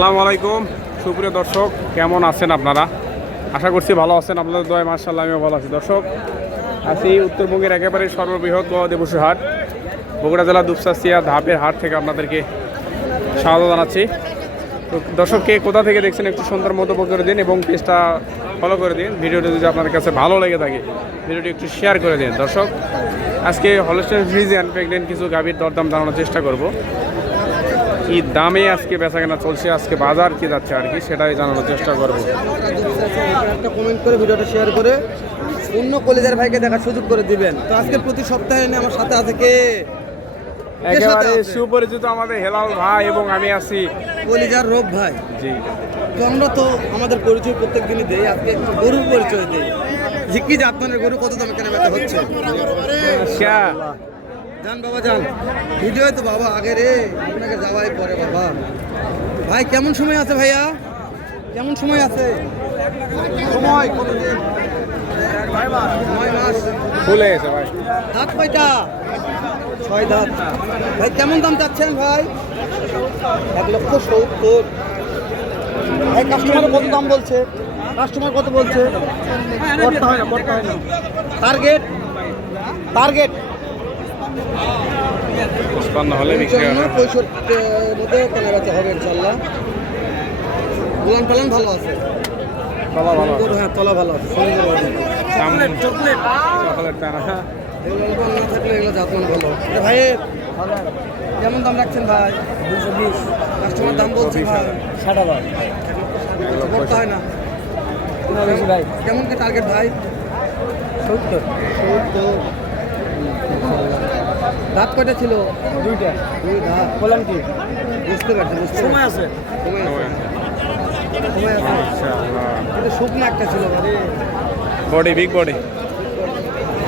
আসসালামু আলাইকুম সুপ্রিয় দর্শক, কেমন আছেন আপনারা? আশা করছি ভালো আছেন। আপনাদের দোয়ায় মাশাআল্লাহ আমিও ভালো আছি। দর্শক, আছি উত্তরবঙ্গের একেবারে সর্ববৃহৎ গবাদিপশু হাট বগুড়া জেলা দুপচাচিয়া ধাপের হাট থেকে আপনাদেরকে স্বাগত জানাচ্ছি। তো দর্শক, কে কোথা থেকে দেখছেন একটু সুন্দর মন্তব্য করে দিন এবং পেজটা ফলো করে দিন। ভিডিওটি যদি আপনাদের কাছে ভালো লেগে থাকে ভিডিওটি একটু শেয়ার করে দিন। দর্শক, আজকে হলস্টাইন ফ্রিজিয়ান প্রেগনেন্ট কিছু গাভীর দরদাম জানানোর চেষ্টা করব। কি দামে আজকে বেচাকেনা চলছে, আজকে বাজার কি যাচ্ছে আর কি সেটাই জানানোর চেষ্টা করব। একটা কমেন্ট করে ভিডিওটা শেয়ার করে অন্য কলেজের ভাইকে দেখার সুযোগ করে দিবেন। তো আজকে প্রতি সপ্তাহে আমার সাথে আছে কে? একেবারে সুপরিচিত আমাদের হেলাল ভাই এবং আমি আছি কলিজার রব ভাই। জি, তো আমরা তো আমাদের পরিচয় প্রত্যেক দিনই দেই, আজকে একটু গরুর পরিচয় দেই। যে কি যে আপনার গরু কত দামে কেনা বেচা হচ্ছে? যান বাবা যান, ভিডিও তো বাবা আগে রে, আপনাকে যাওয়াই পরে বাবা। ভাই কেমন সময় আছে ভাইয়া? কেমন সময় আছে? সময় কতদিন? 9 মাস ভুলে গেছে ভাই। দাঁত কয়টা? 6 দাঁত। ভাই কেমন দাম চাচ্ছেন ভাই? 1,70,000। ভাই কাস্টমার কত দাম বলছে? কাস্টমার কত বলছে? করতে হয় না। টার্গেট 55 হলে বিক্রি হবে। 65 মধ্যে কেনা বেচা হবে ইনশাল্লাহ। উলান পালান ভালো আছে, তলা ভালো আছে। হ্যাঁ তলা ভালো আছে, সুন্দর চকলেট টানা। এগুলো না থাকলে এগুলো জাতমান ভালো। ভাই কেমন দাম রাখছেন ভাই? 220। কাস্টমার দাম বলছে ভাই 60,000। করতে হয় না বেশি ভাই। কেমন কি টার্গেট ভাই? 70। দাঁত কয়টা ছিল? 2টা। 2 দাঁত। বললাম কি বুঝতে পারছি, সময় আছে। এটা শুকনো একটা ছিল ভাই। Body big body.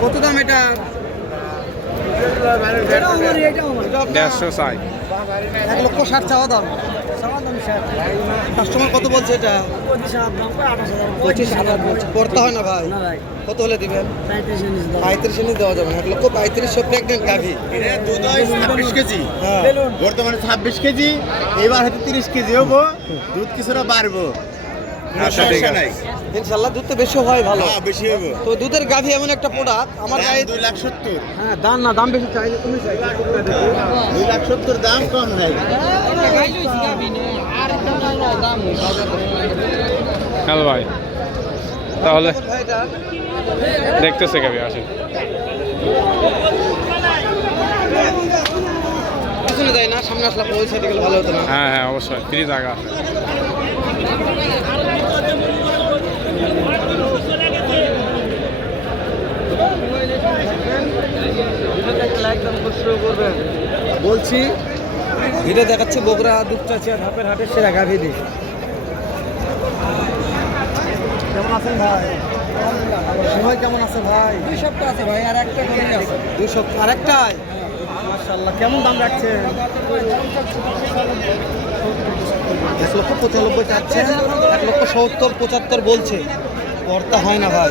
কত দাম এটা? 150 চাই। 1,60,000 চাওয়া দাম। কাস্টমার কত বলছে এটা? 25,000 বলছে। করতে হয় না ভাই? কত হলে দিবেন? 35 দেওয়া যাবে না। 1,35,000 প্রেগনেন্ট গাভী। দুধ হয় 26 কেজি, হ্যাঁ বর্তমানে 26 কেজি, এবার হয়তো 30 কেজি হবো, দুধ কিছুটা বাড়বো। আচ্ছা, ঠিক আছে। ইনশাল্লাহ দুধ তো বেশি হয় ভালো। হ্যাঁ, বেশি হবো। তো দুধের গাভী এমন একটা প্রোডাক্ট আমার গায়ে 2,70,000। হ্যাঁ দাম বেশি চাইলে তুমি চাইলে 2,70,000 দাম কম নাই। হ্যালো ভাই, তাহলে দেখতেছে গাবি আসেন। পিছনে যাই না, সামনে আসলে ওই সাইডে গেলে ভালো হতো না? হ্যাঁ হ্যাঁ, অবশ্যই ফ্রি জায়গা আছে। বলছি ভিডিও দেখাচ্ছে বগুড়া দুপচাচিয়া ধাপের হাটের সেরা গাভী দিই। কেমন আছেন ভাই? সময় কেমন আছে ভাই? 2 সপ্তাহ আছে ভাই, আর একটা আছে। 2 সপ্তাহ আর একটাই? মাশাআল্লাহ। কেমন দাম রাখছেন? 1,95,000 চাচ্ছেন, 1,70,000 75 বলছে। করতে হয় না ভাই?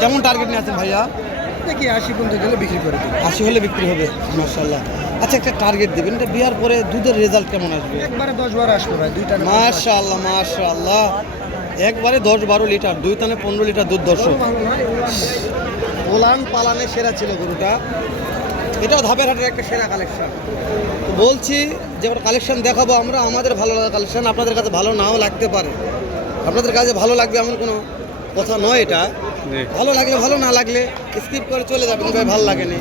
কেমন টার্গেট নিয়ে আছেন ভাইয়া? দেখি 80 পর্যন্ত গেলে বিক্রি করে দিই। 80 হলে বিক্রি হবে মাশাআল্লাহ। আচ্ছা একটা টার্গেট দেবেন, এটা বিয়ার পরে দুধের রেজাল্ট কেমন আসবে? একবারে 10-12 আসবে ভাই, 2 টানে। মাশাআল্লাহ একবারে 10-12 লিটার, 2 টানে 15 লিটার দুধ। দর্শক, ওলান পালানে সেরা ছিল গরুটা। এটাও ধাপের হাটের একটা সেরা কালেকশন। তো বলছি যে ওটা কালেকশন দেখাবো আমরা, আমাদের ভালো লাগা কালেকশন, আপনাদের কাছে ভালো নাও লাগতে পারে। আপনাদের কাছে ভালো লাগবে এমন কোনো কথা নয় এটা। ভালো লাগলে ভালো, না লাগলে স্কিপ করে চলে যাবেন ভাই, ভালো লাগেনি।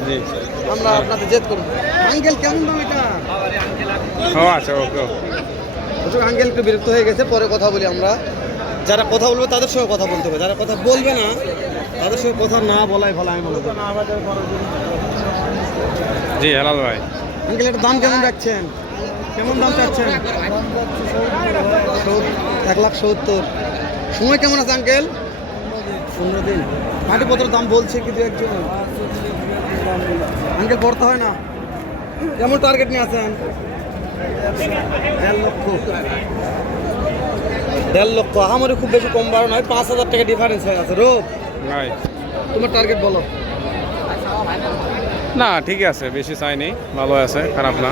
আমরা আপনাদের জেদ করবো। আঙ্কেল কেমন দাম এটা? আচ্ছা, ওকে। আঙ্কেল একটু বিরক্ত হয়ে গেছে, পরে কথা বলি আমরা। যারা কথা বলবে তাদের সঙ্গে কথা বলতে হবে, যারা কথা বলবে না তাদের সঙ্গে কথা না বলাই ভালো। আমি মনে করি। জি হেলাল ভাই, আঙ্কেল এটার দাম কেমন রাখছেন? কেমন দাম চাচ্ছেন? 1,70,000। সময় কেমন আছে আঙ্কেল? 15 দিন। মাটিপত্রের দাম বলছে কিন্তু একজন আঙ্কেল পড়তে হয় না? কেমন টার্গেট নিয়ে আছেন? 1,50,000। আমারও খুব বেশি কম বাড়ো নয়, 5,000 টাকা ডিফারেন্স হয়ে আছে। রোগ ভাই তোমার টার্গেট বলো। না ঠিক আছে, বেশি চাইনি, ভালো আছে, খারাপ না।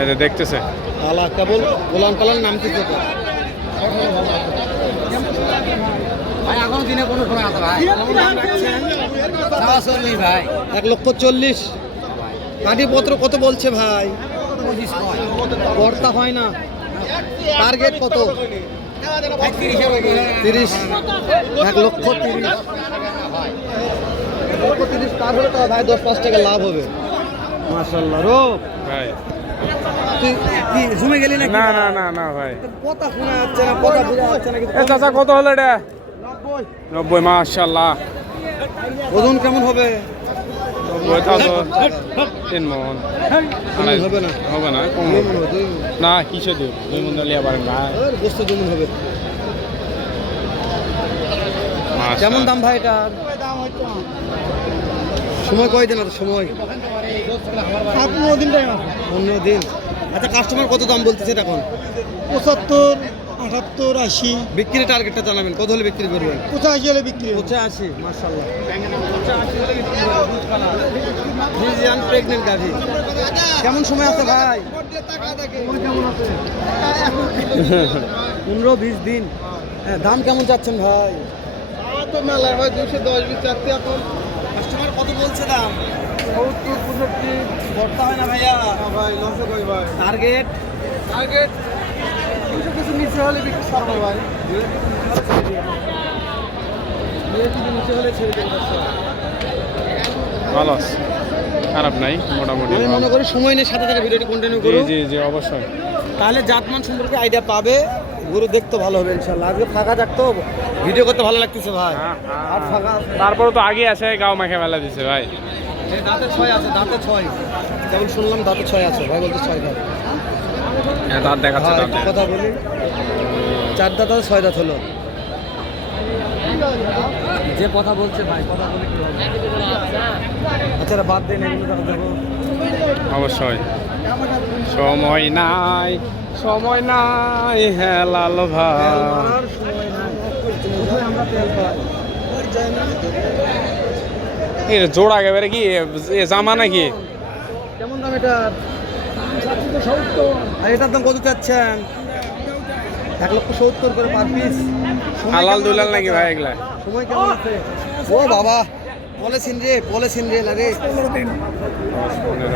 এই যে দেখতেছে কালা কেবল গোলাম কালার নাম কি তোকে ভাই এখন দিনে কোনো ফোন আছে ভাই ভাই 1,40,000 কাঠিপত্র কত বলছে ভাই কর্তা হয় না টার্গেট কত 30 1,30,000 1,30,000 পার হলে তো ভাই 10-5 টাকা লাভ হবে মাশাআল্লাহ রো ভাই তুই কি জুমে গেলি নাকি না না না না ভাই কথা শোনা যাচ্ছে না কথা বোঝা যাচ্ছে না এ চাচা কত হলো এটা 90 মাশাআল্লাহ ওজন কেমন হবে 90 তাও 3 মন হবে না হবে না কম দুই মণ হবে, দুই মণ। না কিসে দিব 2 মন লিয়া পারেন ভাই আর গোস্ত যেমন হবে মাশাআল্লাহ কেমন দাম ভাই এটা সময় কয়দিন আছে সময় 15 দিন টাইম আছে 15 দিন আচ্ছা কাস্টমার কত দাম বলতেছে এটা এখন 75 78 80 বিক্রি টার্গেটটা জানাবেন কত হলে বিক্রি করবেন 85 হলে বিক্রি হবে 85 মাশাআল্লাহ 85 হলে বিক্রি করবেন ফ্রিজিয়ান প্রেগন্যান্ট গাভী কেমন সময় আছে ভাই কেমন আছে 15-20 দিন হ্যাঁ দাম কেমন চাচ্ছেন ভাই তো মেলার ভাই 210 20 চারতে এখন কাস্টমার কত বলছে দাম 70 65 ভর্তা হয় না ভাইয়া ভাই লসে কই ভাই টার্গেট টার্গেট কিছু নিচে হলে বিক্রি করবো ভাই কিছু নিচে হলে ছেড়ে দেবেন ভালো আছে খারাপ নাই মোটামুটি আমি মনে করি সময় নেই সাথে সাথে ভিডিওটি কন্টিনিউ জি করুন জি জি অবশ্যই তাহলে জাতমান সম্পর্কে আইডিয়া পাবে গরু দেখতে ভালো হবে ইনশাল্লাহ আজকে ফাঁকা থাকতো ভিডিও করতে ভালো লাগতেছে ভাই আর ফাঁকা তারপরে তো আগে আছে গাও মাখে মেলা দিছে ভাই এই দাঁতে 6 আছে দাঁতে 6 কেবল শুনলাম দাঁতে 6 আছে ভাই বলতে 6 দাঁত হ্যাঁ দাঁত দেখাচ্ছে হ্যাঁ, দাঁত একটু কথা বলি 4 দাঁত আর 6 দাঁত হলো যে কথা বলছে ভাই কথা বলে কি হবে আচ্ছা এটা বাদ দেন এগুলো দাঁত দেবো অবশ্যই সময় নাই হ্যাঁ লাল ভাই আর সময় নাই কোথায় আমরা তেল পাই এর জোড়া একেবারে কি এ জামা নাকি কেমন দাম এটা আর এটার দাম কত চাচ্ছেন 1,70,000 করে পার পিস হালাল দুলাল নাকি ভাই এগুলা সময় কেমন আছে ও বাবা পলিসিন রে লাগে 15 দিন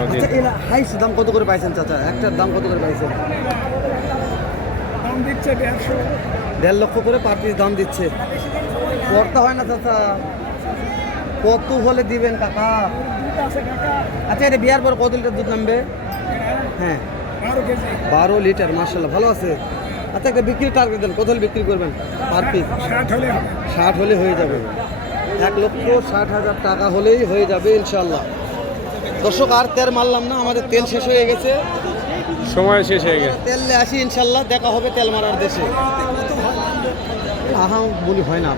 আচ্ছা এলা হাইস দাম কত করে পাইছেন চাচা একটার দাম কত করে পাইছেন দাম দিচ্ছে 1.5 লক্ষ করে পার পিস দাম দিচ্ছে করতে হয় না চাচা কত হলে দিবেন কাকা আচ্ছা এটা বিয়ার পর কত লিটার দুধ নামবে হ্যাঁ 12 লিটার মাশাআল্লাহ ভালো আছে আচ্ছা একটা বিক্রি টার্গেট দেন কত হলে বিক্রি করবেন পার পিস 60 হলে হয়ে যাবে 1,60,000 টাকা হলেই হয়ে যাবে ইনশাআল্লাহ দর্শক আর তেল মারলাম না আমাদের তেল শেষ হয়ে গেছে সময় শেষ হয়ে গেছে তেল আসি ইনশাআল্লাহ দেখা হবে তেল মারার দেশে আহা বলি হয় না